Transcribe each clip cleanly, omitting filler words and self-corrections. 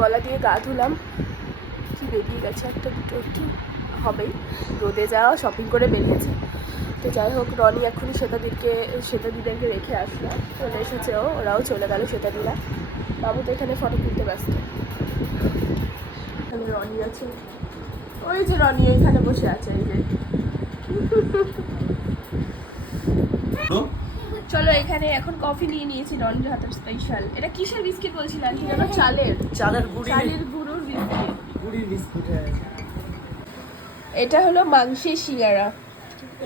গলা দিয়ে গা ধুলাম, কি বেরিয়ে গেছে একটা দুটো একটু হবেই, রোদে যাওয়া, শপিং করে বেরিয়েছে। তো যাই হোক, রনি এখনই শ্বেতাদিদেরকে রেখে আসলাম, চলে এসেছে, ওরাও চলে গেল শ্বেতাদিরা। বাবু তো এখানে ফটো তুলতে ব্যস্ত। এখানে রনি আছে, ওই যে রনি ওইখানে বসে আছে, এই যে। চলো এখানে এখন কফি নিয়ে নিয়েছি রনির হাতের স্পেশাল। এটা কিসের বিস্কিট বলছিলেন কি যেন? চালের গুঁড়োর বিস্কিট। এটা হলো মাংসের সিঙ্গারা।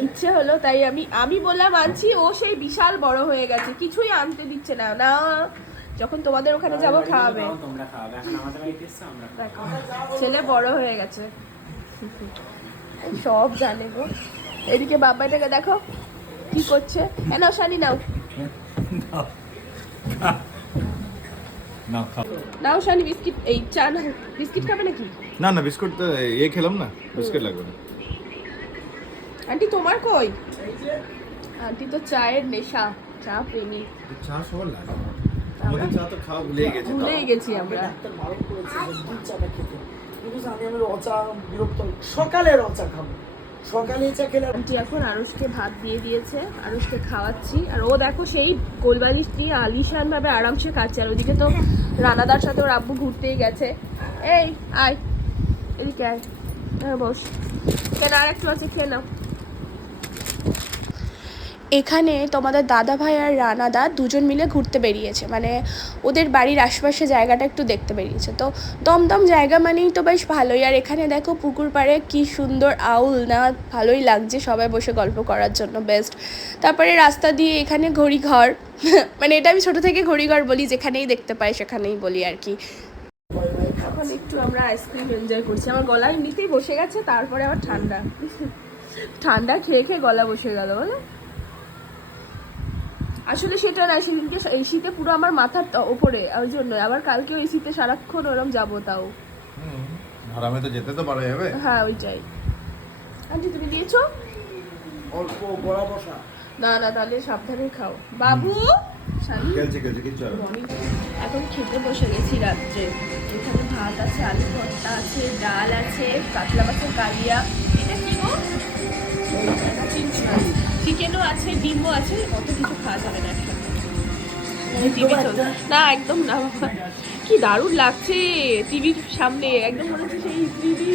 ইচ্ছে হলো তাই আমি বললাম আনছি, ও সেই বিশাল বড় হয়ে গেছে, কিছুই আনতে দিচ্ছে না। না, যখন তোমাদের ওখানে যাবো খাওয়াবে। ছেলে বড় হয়ে গেছে, সব জানে গো। এদিকে বাবাটাকে দেখো কি করছে। নাও শানি, নাও নাও শানি বিস্কিট। এই চা না, বিস্কিট খাবে নাকি? না না, বিস্কুট তো খেলাম না, বিস্কুট লাগবে না। আন্টি তোমার কই? আন্টি তো চায়ের নেশা, চা প্রেমী। চা সবার লাগে, আমাদের চা তো খাওয়া ভুলেই গেছি আমরা। সকালে রচা খাবো, সকালে চা খেলে। আন্টি এখন আরুষকে ভাত দিয়ে দিয়েছে, আরুষকে খাওয়াচ্ছি। আর ও দেখো সেই গোলবালিশ নিয়ে আলিশান ভাবে আরামসে খাচ্ছে। আর ওদিকে তো রানাদার সাথে ওর আব্বু ঘুরতেই গেছে। এই আয়, এদিকে আয়, বস। কেন, আর একটু আছে, খেয়ে নাও। এখানে তোমাদের দাদা ভাই আর রানাদা দুজন মিলে ঘুরতে বেরিয়েছে, মানে ওদের বাড়ির আশপাশে জায়গাটা একটু দেখতে বেরিয়েছে। তো দমদম জায়গা মানেই তো বেশ ভালোই। আর এখানে দেখো পুকুর পাড়ে কি সুন্দর আউল না, ভালোই লাগছে সবাই বসে গল্প করার জন্য, বেস্ট। তারপরে রাস্তা দিয়ে এখানে ঘড়িঘর, মানে এটা আমি ছোটো থেকে ঘড়িঘর বলি, যেখানেই দেখতে পাই সেখানেই বলি আর কি। এখন একটু আমরা আইসক্রিম এনজয় করছি। আমার গলা এমনিতেই বসে গেছে, তারপরে আবার ঠান্ডা ঠান্ডা খেয়ে খেয়ে গলা বসে গেল বলো। আসলে সেটা না, সেদিনকে এই শীতে পুরো আমার মাথার ওপরে, ওই জন্য আবার কালকে ওই শীতে সারাক্ষণ ওরম যাবো, তাও আরামে তো যেতে তো পারা যাবে। হ্যাঁ ওইটাই। আন্টি তুমি দিয়েছো? অল্প বড়া বসা। না না, তাহলে সাবধানে খাও বাবু। খেলছে কিছু হবে। এখন খেতে বসে গেছি রাত্রে। এখানে ভাত আছে, আলু ভর্তা আছে, ডাল আছে, কাতলা মাছের কালিয়া, এটা কি গো, চিকেনও আছে, ডিমও আছে, কত কিছু খাওয়া যাবে না একসাথে। না একদম না বাবা, কি দারুণ লাগছে টিভির সামনে, একদম মনে হচ্ছে সেই টিভি।